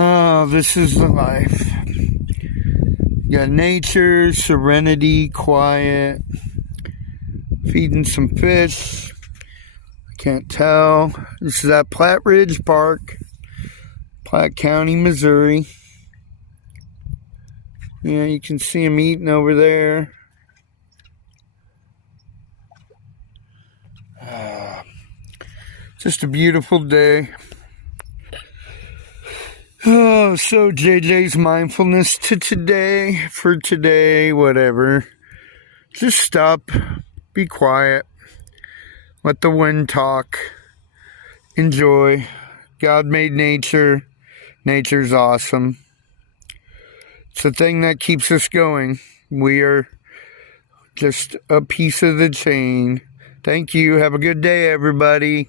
Oh, this is the life. You got nature, serenity, quiet, feeding some fish. I can't tell. This is at Platte Ridge Park, Platte County, Missouri. Yeah, you can see them eating over there. Just a beautiful day. Oh, so JJ's mindfulness for today, whatever. Just stop, be quiet, let the wind talk, enjoy. God made nature. Nature's awesome. It's the thing that keeps us going. We are just a piece of the chain. Thank you. Have a good day, everybody.